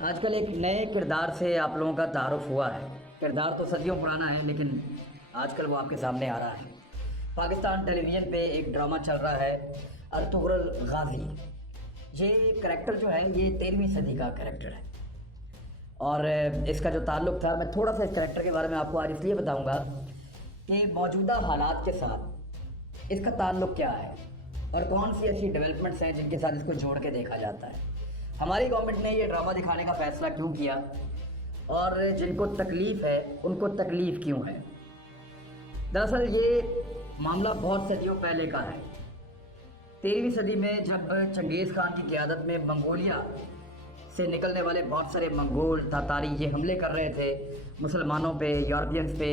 آج کل ایک نئے کردار سے آپ لوگوں کا تعارف ہوا ہے۔ کردار تو صدیوں پرانا ہے لیکن آج کل وہ آپ کے سامنے آ رہا ہے۔ پاکستان ٹیلی ویژن پہ ایک ڈرامہ چل رہا ہے ارطغرل غازی۔ یہ کریکٹر جو ہے یہ 13ویں صدی کا کریکٹر ہے، اور اس کا جو تعلق تھا، میں تھوڑا سا اس کریکٹر کے بارے میں آپ کو آج اس لیے بتاؤں گا کہ موجودہ حالات کے ساتھ اس کا تعلق کیا ہے اور کون سی ایسی ڈیولپمنٹس ہیں جن کے ساتھ اس کو جوڑ کے دیکھا جاتا ہے۔ ہماری گورنمنٹ نے یہ ڈرامہ دکھانے کا فیصلہ کیوں کیا اور جن کو تکلیف ہے ان کو تکلیف کیوں ہے۔ دراصل یہ معاملہ بہت صدیوں پہلے کا ہے۔ 13ویں صدی میں جب چنگیز خان کی قیادت میں منگولیا سے نکلنے والے بہت سارے منگول تاتاری یہ حملے کر رہے تھے مسلمانوں پہ، یورپینس پہ،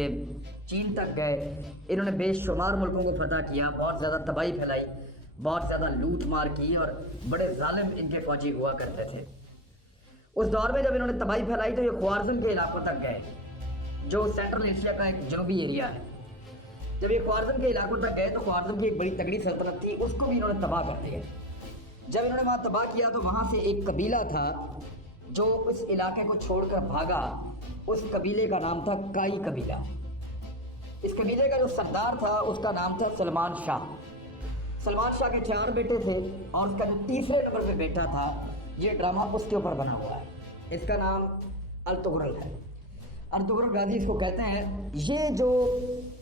چین تک گئے، انہوں نے بے شمار ملکوں کو فتح کیا، بہت زیادہ تباہی پھیلائی، بہت زیادہ لوٹ مار کی، اور بڑے ظالم ان کے فوجی ہوا کرتے تھے۔ اس دور میں جب انہوں نے تباہی پھیلائی تو یہ خوارزم کے علاقوں تک گئے جو سینٹرل ایشیا کا ایک جنوبی ایریا ہے۔ جب یہ خوارزم کے علاقوں تک گئے تو خوارزم کی ایک بڑی تگڑی سلطنت تھی، اس کو بھی انہوں نے تباہ کر دیا۔ جب انہوں نے وہاں تباہ کیا تو وہاں سے ایک قبیلہ تھا جو اس علاقے کو چھوڑ کر بھاگا۔ اس قبیلے کا نام تھا کائی قبیلہ۔ اس قبیلے کا جو سردار تھا اس کا نام تھا سلمان شاہ۔ سلمان شاہ کے 4 بیٹے تھے اور اس کا جو تیسرے نمبر پہ بیٹا تھا، یہ ڈرامہ اس کے اوپر بنا ہوا ہے۔ اس کا نام ارطغرل ہے، ارطغرل غازی اس کو کہتے ہیں۔ یہ جو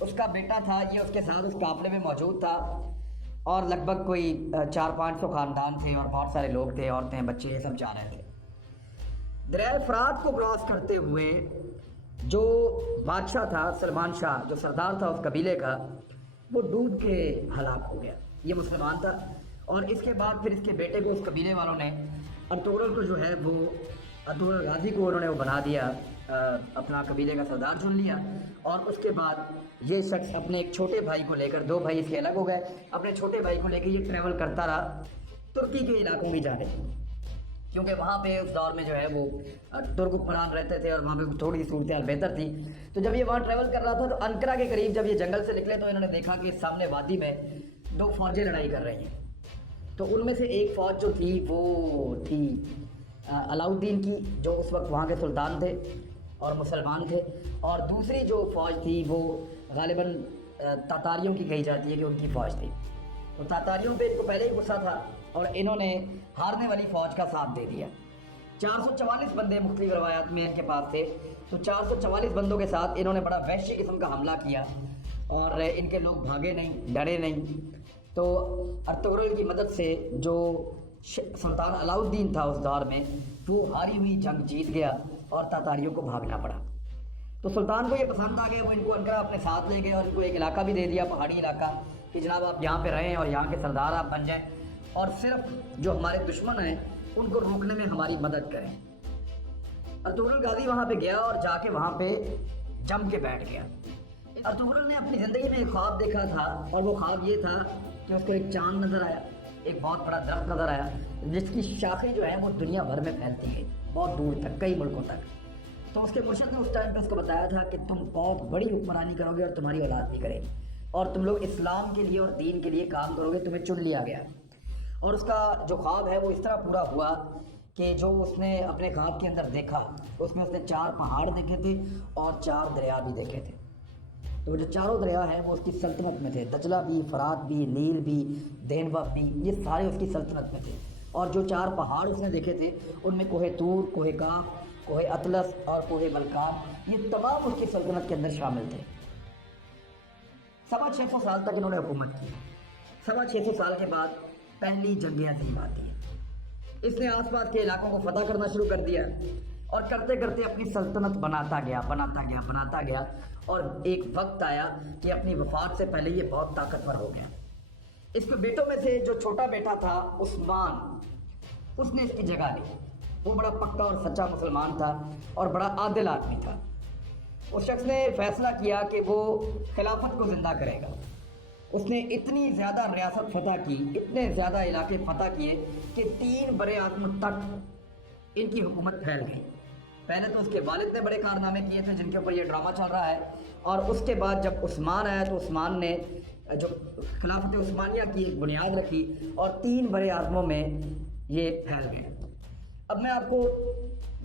اس کا بیٹا تھا یہ اس کے ساتھ اس قافلے میں موجود تھا، اور لگ بھگ کوئی 400-500 خاندان تھے اور بہت سارے لوگ تھے، عورتیں، بچے، یہ سب جا رہے تھے۔ دریائے فرات کو کراس کرتے ہوئے جو بادشاہ تھا سلمان شاہ، جو سردار تھا اس قبیلے کا، وہ ڈوب کے ہلاک ہو گیا۔ یہ مسلمان تھا، اور اس کے بعد پھر اس کے بیٹے کو اس قبیلے والوں نے ارطغرل کو جو ہے وہ ارطغرل غازی کو انہوں نے وہ بنا دیا، اپنا قبیلے کا سردار چن لیا۔ اور اس کے بعد یہ شخص اپنے ایک چھوٹے بھائی کو لے کر، 2 بھائی اس کے الگ ہو گئے، اپنے چھوٹے بھائی کو لے کے یہ ٹریول کرتا رہا ترکی کے علاقوں میں جانے، کیونکہ وہاں پہ اس دور میں جو ہے وہ ترک حکمران رہتے تھے اور وہاں پہ تھوڑی صورتحال بہتر تھی۔ تو جب یہ وہاں ٹریول کر رہا تھا تو انقرہ کے قریب جب یہ جنگل سے نکلے تو انہوں نے دیکھا کہ سامنے وادی میں 2 فوجیں لڑائی کر رہی ہیں۔ تو ان میں سے ایک فوج جو تھی وہ تھی علاؤالدین کی، جو اس وقت وہاں کے سلطان تھے اور مسلمان تھے، اور دوسری جو فوج تھی وہ غالباً تاتاریوں کی کہی جاتی ہے کہ ان کی فوج تھی۔ تو تاتاریوں پہ ان کو پہلے ہی غصہ تھا اور انہوں نے ہارنے والی فوج کا ساتھ دے دیا۔ 444 بندے مختلف روایات میں ان کے پاس تھے، تو 444 بندوں کے ساتھ انہوں نے بڑا وحشی قسم کا حملہ کیا، اور ان کے لوگ بھاگے نہیں، ڈرے نہیں۔ تو ارطغرل کی مدد سے جو سلطان علاؤالدین تھا اس دور میں، وہ ہاری ہوئی جنگ جیت گیا اور تاتاریوں کو بھاگنا پڑا۔ تو سلطان کو یہ پسند آ گیا، وہ ان کو انقرہ اپنے ساتھ لے گئے اور ان کو ایک علاقہ بھی دے دیا، پہاڑی علاقہ، کہ جناب آپ یہاں پہ رہیں اور یہاں کے سردار آپ بن جائیں، اور صرف جو ہمارے دشمن ہیں ان کو روکنے میں ہماری مدد کریں۔ ارطغرل غازی وہاں پہ گیا اور جا کے وہاں پہ جم کے بیٹھ گیا۔ ارطغرل نے اپنی زندگی میں ایک خواب دیکھا تھا، اور وہ خواب یہ تھا کہ اس کو ایک چاند نظر آیا، ایک بہت بڑا درخت نظر آیا جس کی شاخیں جو ہیں وہ دنیا بھر میں پھیلتی ہیں، بہت دور تک، کئی ملکوں تک۔ تو اس کے مرشد نے اس ٹائم پہ اس کو بتایا تھا کہ تم بہت بڑی حکمرانی کرو گے اور تمہاری اولاد بھی کرے گی، اور تم لوگ اسلام کے لیے اور دین کے لیے کام کرو گے، تمہیں چن لیا گیا۔ اور اس کا جو خواب ہے وہ اس طرح پورا ہوا کہ جو اس نے اپنے خواب کے اندر دیکھا اس میں اس نے 4 پہاڑ دیکھے تھے اور 4 دریا بھی دیکھے تھے۔ تو جو چاروں دریا ہیں وہ اس کی سلطنت میں تھے، دجلہ بھی، فرات بھی، نیل بھی، دینوا بھی، یہ سارے اس کی سلطنت میں تھے۔ اور جو 4 پہاڑ اس نے دیکھے تھے ان میں کوہ طور، کوہ کاف، کوہ اطلس اور کوہ بلقان، یہ تمام اس کی سلطنت کے اندر شامل تھے۔ 650 سال تک انہوں نے حکومت کی۔ 650 سال کے بعد پہلی جنگ عظیم آتی ہے۔ اس نے آس پاس کے علاقوں کو فتح کرنا شروع کر دیا، اور کرتے کرتے اپنی سلطنت بناتا گیا، اور ایک وقت آیا کہ اپنی وفات سے پہلے یہ بہت طاقتور ہو گیا۔ اس کے بیٹوں میں سے جو چھوٹا بیٹا تھا عثمان، اس نے اس کی جگہ لی۔ وہ بڑا پکا اور سچا مسلمان تھا اور بڑا عادل آدمی تھا۔ اس شخص نے فیصلہ کیا کہ وہ خلافت کو زندہ کرے گا۔ اس نے اتنی زیادہ ریاست فتح کی، اتنے زیادہ علاقے فتح کیے کہ 3 برے اعظم تک ان کی حکومت پھیل گئی۔ پہلے تو اس کے والد نے بڑے کارنامے کیے تھے جن کے اوپر یہ ڈرامہ چل رہا ہے، اور اس کے بعد جب عثمان آیا تو عثمان نے جو خلافت عثمانیہ کی ایک بنیاد رکھی، اور 3 برے اعظموں میں یہ پھیل گئے۔ اب میں آپ کو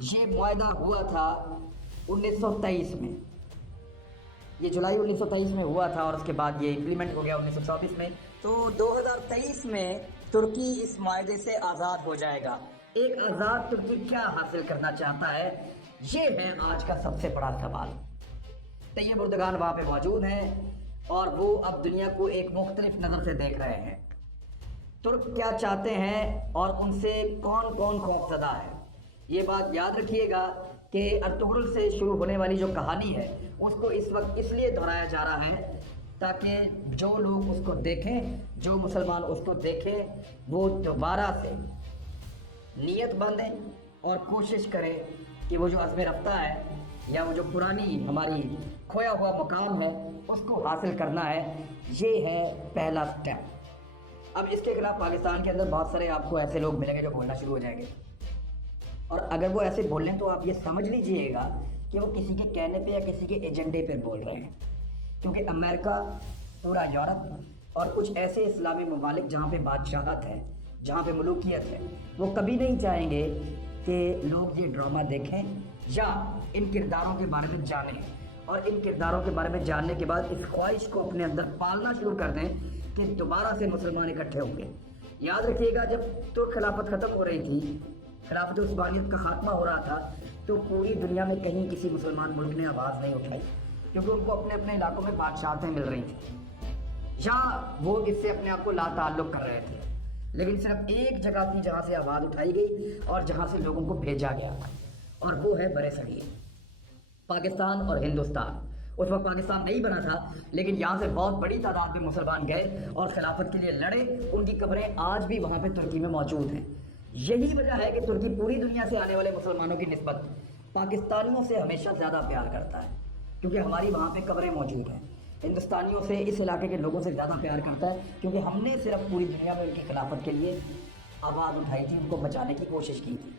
یہ معاہدہ ہوا تھا 1923 میں، یہ جولائی 1923 میں ہوا تھا اور اس کے بعد یہ امپلیمنٹ ہو گیا 1924 میں۔ تو 2023 میں ترکی اس معاہدے سے آزاد ہو جائے گا۔ ایک آزاد ترکی کیا حاصل کرنا چاہتا ہے، یہ ہے آج کا سب سے بڑا سوال۔ طیب اردگان وہاں پہ موجود ہیں اور وہ اب دنیا کو ایک مختلف نظر سے دیکھ رہے ہیں۔ ترک کیا چاہتے ہیں اور ان سے کون کون خوفزدہ ہے، یہ بات یاد رکھیے گا کہ ارطغرل سے شروع ہونے والی جو کہانی ہے اس کو اس وقت اس لیے دہرایا جا رہا ہے تاکہ جو لوگ اس کو دیکھیں، جو مسلمان اس کو دیکھیں، وہ دوبارہ سے نیت باندھیں اور کوشش کریں کہ وہ جو عزم رفتہ ہے یا وہ جو پرانی ہماری کھویا ہوا مقام ہے اس کو حاصل کرنا ہے۔ یہ ہے پہلا سٹیپ۔ اب اس کے خلاف پاکستان کے اندر بہت سارے آپ کو ایسے لوگ ملیں گے جو بولنا شروع ہو جائیں گے، اور اگر وہ ایسے بول لیں تو آپ یہ سمجھ لیجئے گا کہ وہ کسی کے کہنے پہ یا کسی کے ایجنڈے پہ بول رہے ہیں، کیونکہ امریکہ، پورا یورپ اور کچھ ایسے اسلامی ممالک جہاں پہ بادشاہت ہے، جہاں پہ ملوکیت ہے، وہ کبھی نہیں چاہیں گے کہ لوگ یہ ڈرامہ دیکھیں یا ان کرداروں کے بارے میں جانیں، اور ان کرداروں کے بارے میں جاننے کے بعد اس خواہش کو اپنے اندر پالنا شروع کر دیں کہ دوبارہ سے مسلمان اکٹھے ہوں گے۔ یاد رکھیے گا جب ترک خلافت ختم ہو رہی تھی، خلافت عثمانیت کا خاتمہ ہو رہا تھا، تو پوری دنیا میں کہیں کسی مسلمان ملک نے آواز نہیں اٹھائی، کیونکہ ان کو اپنے اپنے علاقوں میں بادشاہتیں مل رہی تھیں یا وہ اس سے اپنے آپ کو لا تعلق کر رہے تھے۔ لیکن صرف ایک جگہ تھی جہاں سے آواز اٹھائی گئی اور جہاں سے لوگوں کو بھیجا گیا، اور وہ ہے برصغیر پاکستان اور ہندوستان۔ اس وقت پاکستان نہیں بنا تھا، لیکن یہاں سے بہت بڑی تعداد میں مسلمان گئے اور خلافت کے لیے لڑے۔ ان کی قبریں آج بھی وہاں پہ ترکی میں موجود ہیں۔ یہی وجہ ہے کہ ترکی پوری دنیا سے آنے والے مسلمانوں کی نسبت پاکستانیوں سے ہمیشہ زیادہ پیار کرتا ہے، کیونکہ ہماری وہاں پہ قبریں موجود ہیں۔ ہندوستانیوں سے، اس علاقے کے لوگوں سے زیادہ پیار کرتا ہے، کیونکہ ہم نے صرف پوری دنیا میں ان کی خلافت کے لیے آواز اٹھائی تھی، ان کو بچانے کی کوشش کی تھی۔